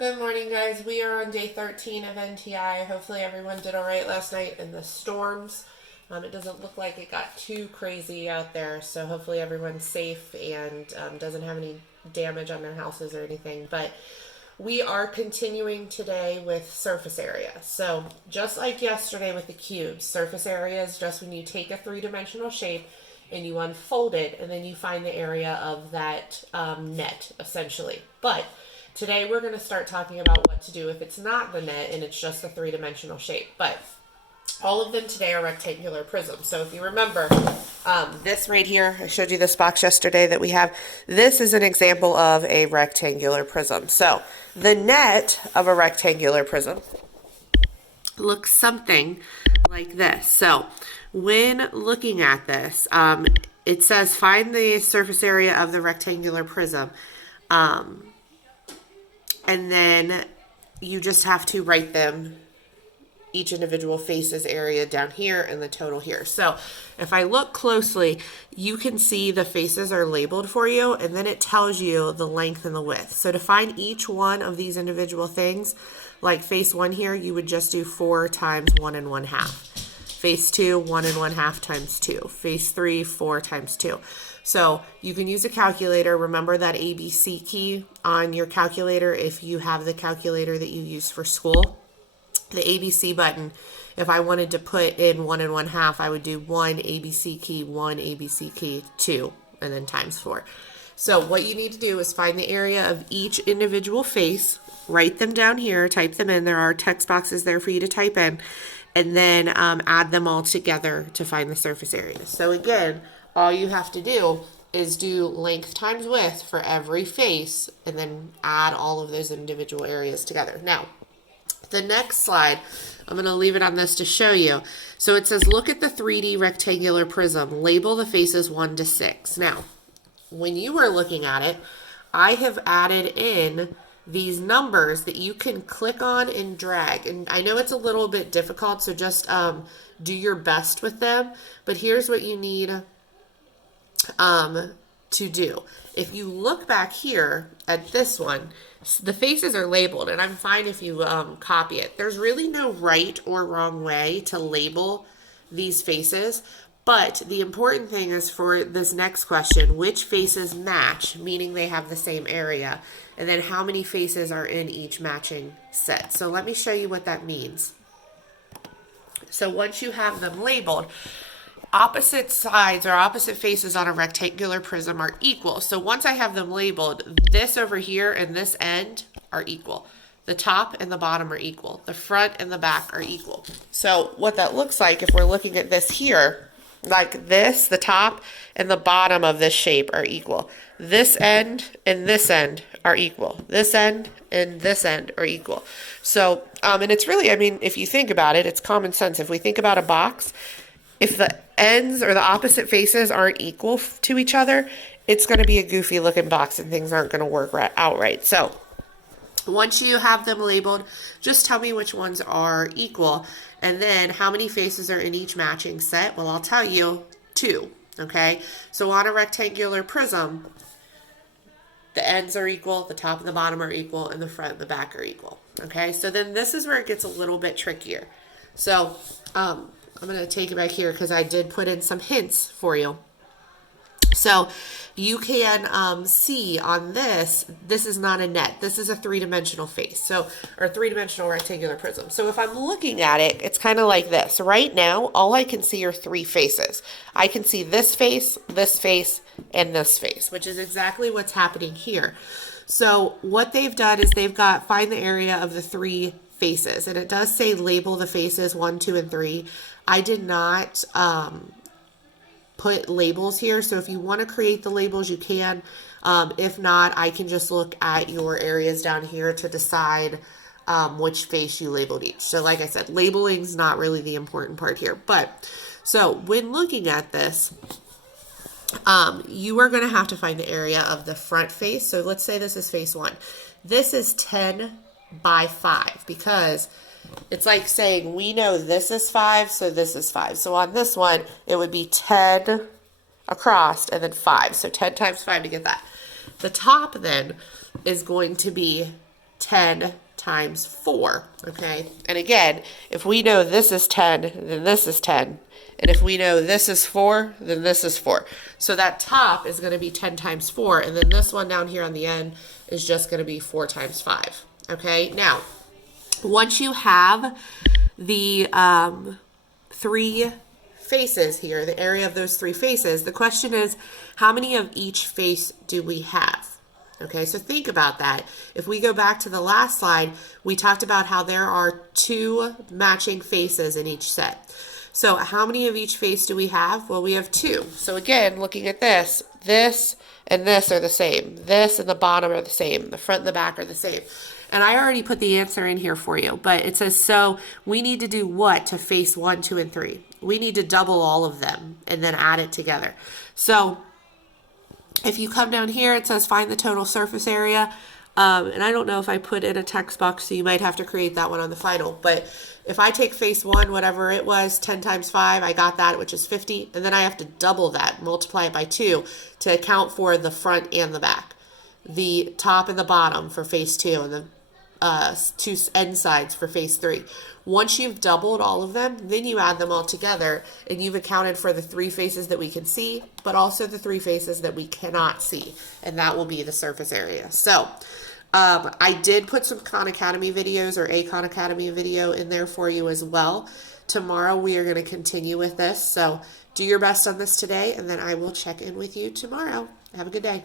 Good morning, guys. We are on day 13 of NTI. Hopefully everyone did all right last night in the storms. It doesn't look like it got too crazy out there, so hopefully everyone's safe and doesn't have any damage on their houses or anything. But we are continuing today with surface area. So just like yesterday with the cubes, surface area is just when you take a three-dimensional shape and you unfold it, and then you find the area of that net, essentially. But today we're going to start talking about what to do if it's not the net and it's just a three-dimensional shape. But all of them today are rectangular prisms. So if you remember, this right here, I showed you this box yesterday that we have. This is an example of a rectangular prism. So the net of a rectangular prism looks something like this. So when looking at this, it says find the surface area of the rectangular prism. And then you just have to write them, each individual faces area down here and the total here. So if I look closely, you can see the faces are labeled for you, and then it tells you the length and the width. So to find each one of these individual things, like face 1 here, you would just do 4 times 1 1/2. Face 2, 1 1/2 times 2. Face 3, 4 times 2. So you can use a calculator. Remember that ABC key on your calculator if you have the calculator that you use for school. The ABC button, if I wanted to put in 1 1/2, I would do 1 ABC key, 1 ABC key, 2, and then times 4. So what you need to do is find the area of each individual face, write them down here, type them in. There are text boxes there for you to type in, and then add them all together to find the surface area. So again, all you have to do is do length times width for every face, and then add all of those individual areas together. Now, the next slide, I'm going to leave it on this to show you. So it says, look at the 3D rectangular prism. Label the faces 1 to 6. Now, when you were looking at it, I have added in these numbers that you can click on and drag. And I know it's a little bit difficult, so just do your best with them. But here's what you need to do. If you look back here at this one, the faces are labeled, and I'm fine if you copy it. There's really no right or wrong way to label these faces, but the important thing is for this next question, which faces match, meaning they have the same area, and then how many faces are in each matching set. So let me show you what that means. So once you have them labeled, opposite sides or opposite faces on a rectangular prism are equal. So once I have them labeled, this over here and this end are equal. The top and the bottom are equal. The front and the back are equal. So what that looks like, if we're looking at this here, like this, the top and the bottom of this shape are equal. This end and this end are equal. This end and this end are equal. So, and it's really, I mean, if you think about it, it's common sense. If we think about a box, if the ends or the opposite faces aren't equal to each other, it's going to be a goofy looking box and things aren't going to work out right. So once you have them labeled, just tell me which ones are equal, and then how many faces are in each matching set. Well, I'll tell you 2. Okay, so on a rectangular prism, the ends are equal, the top and the bottom are equal, and the front and the back are equal. Okay, so then this is where it gets a little bit trickier. So I'm going to take it back here because I did put in some hints for you. So you can see on this is not a net. This is a three-dimensional face, so, or three-dimensional rectangular prism. So if I'm looking at it, it's kind of like this. Right now, all I can see are 3 faces. I can see this face, and this face, which is exactly what's happening here. So what they've done is they've got find the area of the 3 faces, and it does say label the faces 1, 2, and 3. I did not put labels here, so if you want to create the labels, you can. If not, I can just look at your areas down here to decide which face you labeled each. So like I said, labeling is not really the important part here. But so when looking at this, you are going to have to find the area of the front face. So let's say this is face 1. This is 10 by 5 because it's like saying we know this is 5, so this is 5. So on this one, it would be 10 across and then 5. So 10 times 5 to get that. The top then is going to be 10 times 4, okay? And again, if we know this is 10, then this is 10. And if we know this is 4, then this is 4. So that top is going to be 10 times 4, and then this one down here on the end is just going to be 4 times 5, okay? Now, once you have the 3 faces here, the area of those 3 faces, the question is, how many of each face do we have? Okay, so think about that. If we go back to the last slide, we talked about how there are 2 matching faces in each set. So how many of each face do we have? Well, we have 2. So again, looking at this and this are the same. This and the bottom are the same. The front and the back are the same. And I already put the answer in here for you, but it says, so we need to do what to face 1, 2, and 3? We need to double all of them and then add it together. So if you come down here, it says find the total surface area. And I don't know if I put in a text box, so you might have to create that one on the final. But if I take face 1, whatever it was, 10 times 5, I got that, which is 50. And then I have to double that, multiply it by 2 to account for the front and the back. The top and the bottom for face 2 and the 2 end sides for face 3. Once you've doubled all of them, then you add them all together, and you've accounted for the 3 faces that we can see, but also the 3 faces that we cannot see, and that will be the surface area. So I did put some Khan Academy videos or a Khan Academy video in there for you as well. Tomorrow we are going to continue with this, so do your best on this today, and then I will check in with you tomorrow. Have a good day.